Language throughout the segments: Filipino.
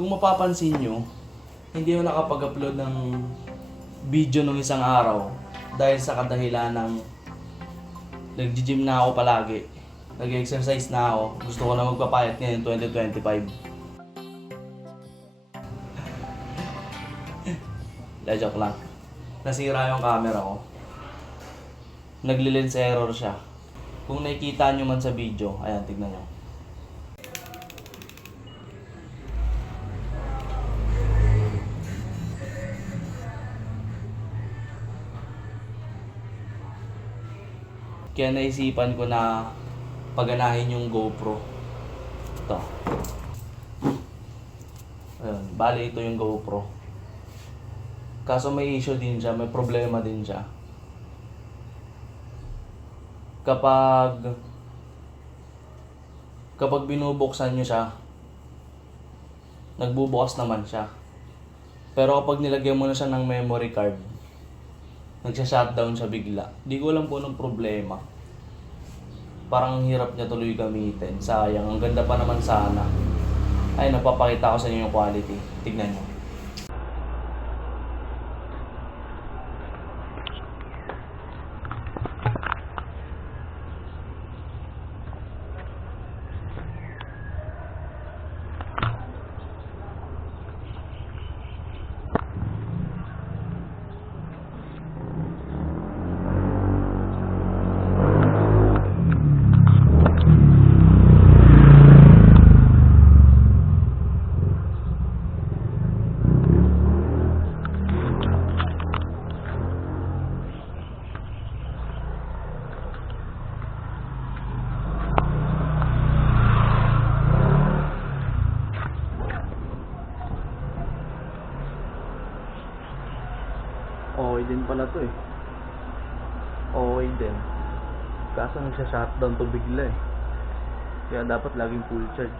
kung mapapansin nyo, hindi ako nakapag-upload ng video nung isang araw dahil sa kadahilan ng nag-gym na ako palagi. Nag-exercise na ako. Gusto ko na magpapayat ngayon 2025. La joke lang. Nasira yung camera ko. Nagli-lens error siya. Kung nakikita nyo man sa video, ayan, tignan nyo. Kaya naisipan ko na paganahin yung GoPro. Ito. Ayun, bali ito yung GoPro. Kaso may issue din siya, may problema din siya. Kapag kapag binubuksan nyo siya, nagbubukas naman siya. Pero kapag nilagyan mo na siya ng memory card, nagsha-shutdown siya bigla. Di ko alam po anong problema. Parang ang hirap niya tuloy gamitin. Sayang, ang ganda pa naman sana. Ay, napapakita ko sa inyo yung quality. Tignan nyo. Okay din pala to eh. Okay din. Kaso nagsha-shutdown to bigla eh. Kaya dapat laging full charge.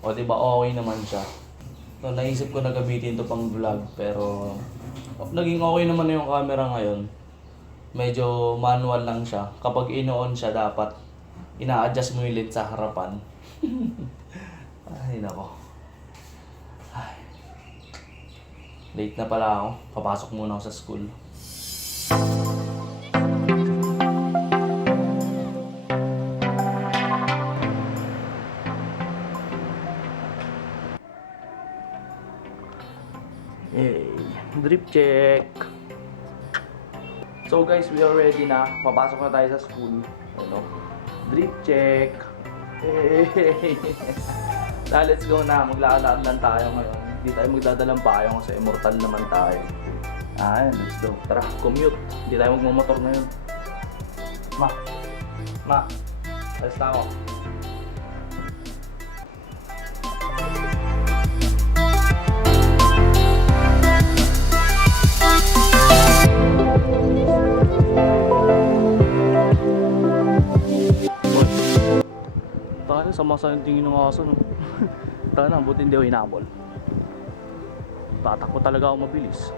O di ba okay naman siya. So, naisip ko na gamitin to pang vlog pero naging okay naman na yung camera ngayon. Medyo manual lang siya. Kapag ino-on siya dapat ina-adjust mo yung lens sa harapan. Ay nako. Ay. Late na pala ako. Papasok muna ako sa school. Drip check. So guys, we are ready na. Papasok na tayo sa school. Ano? Drip check. Hey. Na, let's go na. Maglalakad lang tayo ngayon. Hindi tayo magdadalang payong kasi immortal naman tayo. Ayan, let's go. Tara, commute. Hindi tayo magmamotor ngayon. Ma. Ma. Alis na ako. Tayo, sama sa tingin ng aso, no? Tayo na, buti hindi ako hinabol. Tatakbo talaga ako mabilis.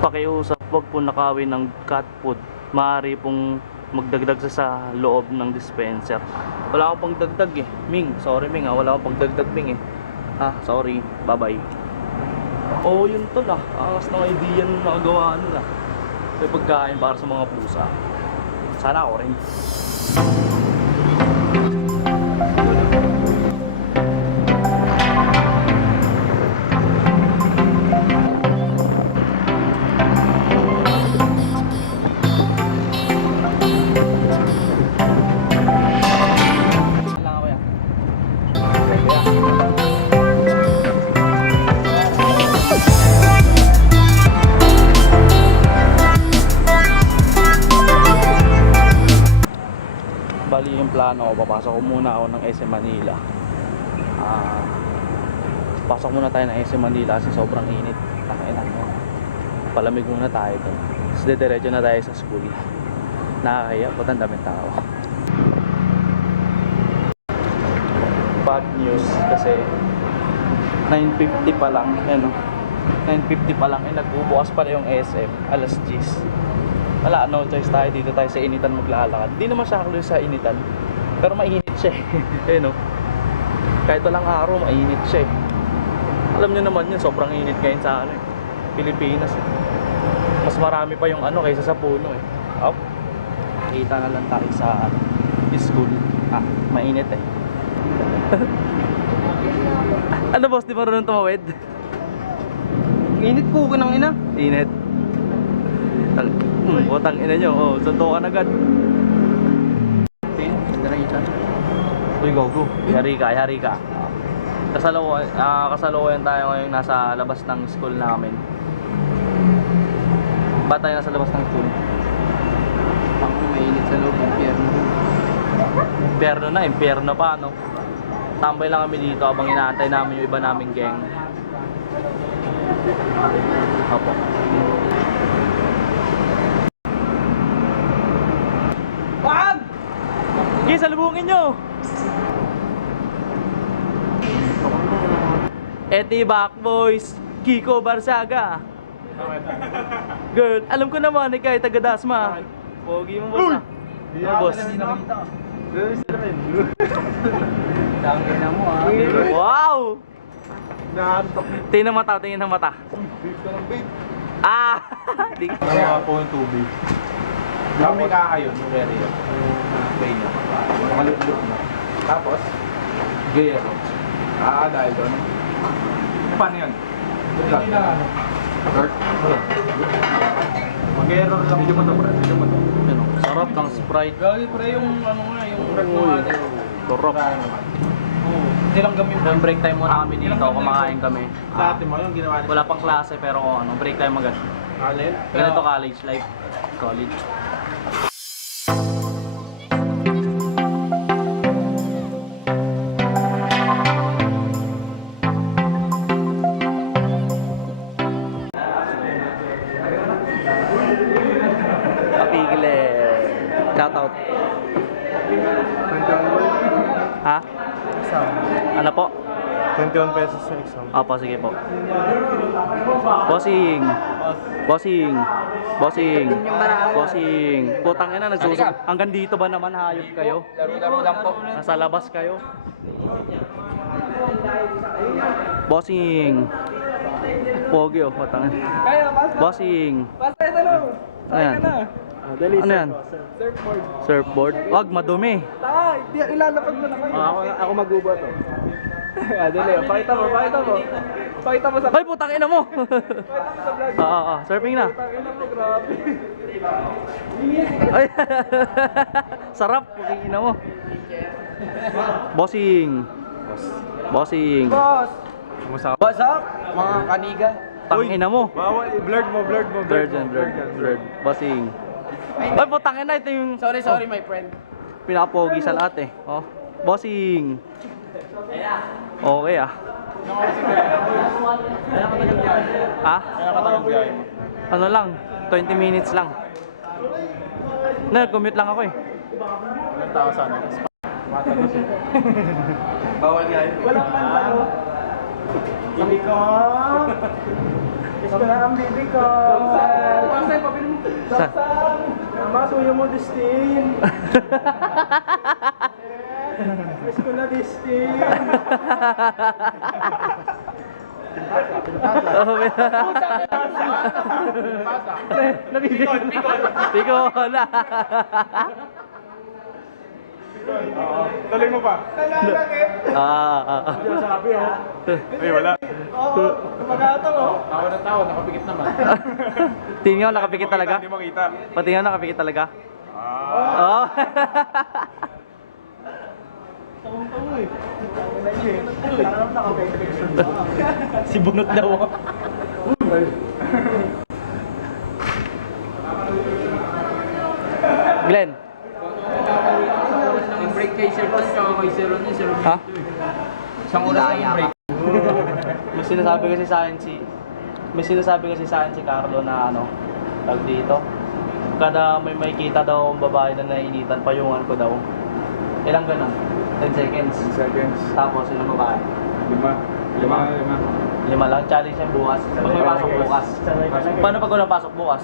Pakiusap, wag po nakawin ng cat food. Maaari pong magdagdag sa sa loob ng dispenser. Wala akong pangdagdag eh. Ming, sorry Ming ha. Wala akong pagdagdag Ming eh. Ah, sorry. Bye-bye. Oo, yun to lah. Angas ng idea nung nakagawa nila. May pagkain para sa mga pusa. se laurea. Papasok ko muna ako ng SM Manila. Ah, pasok muna tayo ng SM Manila kasi sobrang init. Tangin na. Palamig muna tayo doon. Tapos diretso na tayo sa school. Nakakaya, ba't ang daming tao? Bad news kasi 9.50 pa lang, ano, 9.50 pa lang, eh nagbubukas pa yung SM, alas 10. Wala, no choice tayo, dito tayo sa initan maglalakad. Hindi naman siya sa initan, pero mainit siya eh. no? Kahit walang araw, mainit siya eh. Alam nyo naman yun, sobrang init ngayon sa ano eh, Pilipinas eh. Mas marami pa yung ano kaysa sa puno eh. Up. Kita na lang tayo sa ano, school. Ah, mainit eh. ano boss, di marunong tumawid? Init po ko ng ina. Init. Tang, butang ina nyo. Oh, suntukan agad. Uy, go, go. Yari ka, yari ka. Kasalukuyan, ah, kasalukuyan tayo ngayon nasa labas ng school namin. Ba tayo nasa labas ng school? Ang mainit sa loob ng pierno. Impyerno na, impyerno pa, no? Tambay lang kami dito habang inaantay namin yung iba naming gang. Opo. Wag! Sige, salubungin nyo! Eti Back Boys, Kiko Barsaga. Girl, alam ko naman, ikaw ay taga Dasma. Pogi mo boss ah. Ano boss? Dami na mo ah. Wow! Nahantok. Tingnan ng mata, tingin ng mata. Ka. Ah! Di Kaya po yung tubig. Kami kakayon, yung area. Yung play niya. Malulog na. Tapos, gayero. Ah, dahil doon. Paano yun? Hindi na ano. Dirt? Mag-error lang. Video mo to, bro. Video mo to. Ano, sarap ng Sprite. Gagi pre yung ano nga, yung break mo natin. Turok. Oo. Silang gami Yung break time muna kami dito, kumakain kami. Sa atin mo, yung ginawa. Wala pang klase pero ano, break time agad. Alin? Ganito college life. College. Ano po? 21 pesos sa exam. Opo, sige po. Bossing. Bossing. Bossing. Bossing. Putang ina, nagsusok. Hanggang dito ba naman hayop kayo? Laro-laro lang po. Nasa labas kayo? Bossing. Pogi oh, putang ina. Bossing. Basta ito na. Ano yan? Ano yan? Surfboard. Surfboard? Wag, madumi. Ah, di ilalapag mo na kayo. ako, ako mag-uba to. ah, dali. Pakita mo, pakita mo. Pakita mo sa Ay, putang ina mo. pakita mo sa vlog. Oo, oo, surfing na. Pakita mo, grabe. Ay, sarap, puking ina mo. Bossing. Bossing. Boss. Kumusta ka? What's up, mga kaniga? Tangina mo. Bawal, blurred mo, blurred mo. Blurred yan, blurred, blurred. Bossing. Ay, putang ina, ito yung Sorry, sorry, my friend. Pinakapogi sa lahat eh. Oh, bossing. Okay ah. Mo. Ano lang, 20 minutes lang. Na, commute lang ako eh. Ilang tao sana? Bawal nga yun. Walang pantalo. Bibi ko. Ko na ang bibi ko. Saan? Pabili mo. Sa Mama, suyo mo, Distin. Miss ko na, Distin. Oh, may- Nabibigyan. Pikon. Tuloy mo pa. Ah, ah, ah. Sabi oh. Ay, wala. Oo, kumagatong oh. Tawa na tawa, nakapikit naman. Tingin nga, nakapikit talaga. Hindi makita. Pati nga, nakapikit talaga. Ah. Oh. si Bunot daw. Glenn, Yung break kay Sir tsaka kay Sir Ron, Sir Ron. ha? Isang oras na yung break. May sinasabi kasi sa akin si may sinasabi kasi sa akin si Carlo na ano, tag dito. kada may makikita daw akong babae na nainitan, payungan ko daw. Ilang ganun? 10 seconds. 10 seconds. Tapos ilang babae? Lima. Lima, lima. Lima lang challenge yung bukas. Pag may pasok bukas. Paano pag walang pasok bukas?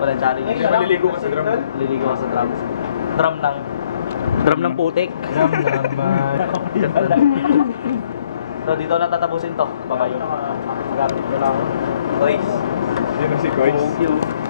Walang challenge. Hindi, maliligo ka sa drum. Liligo ka sa drum. Drum ng... Drum ng putik. Drum naman. So dito na tatapusin to. Bye-bye. Magamit ko lang. Toys. Sino si Koy? Thank you.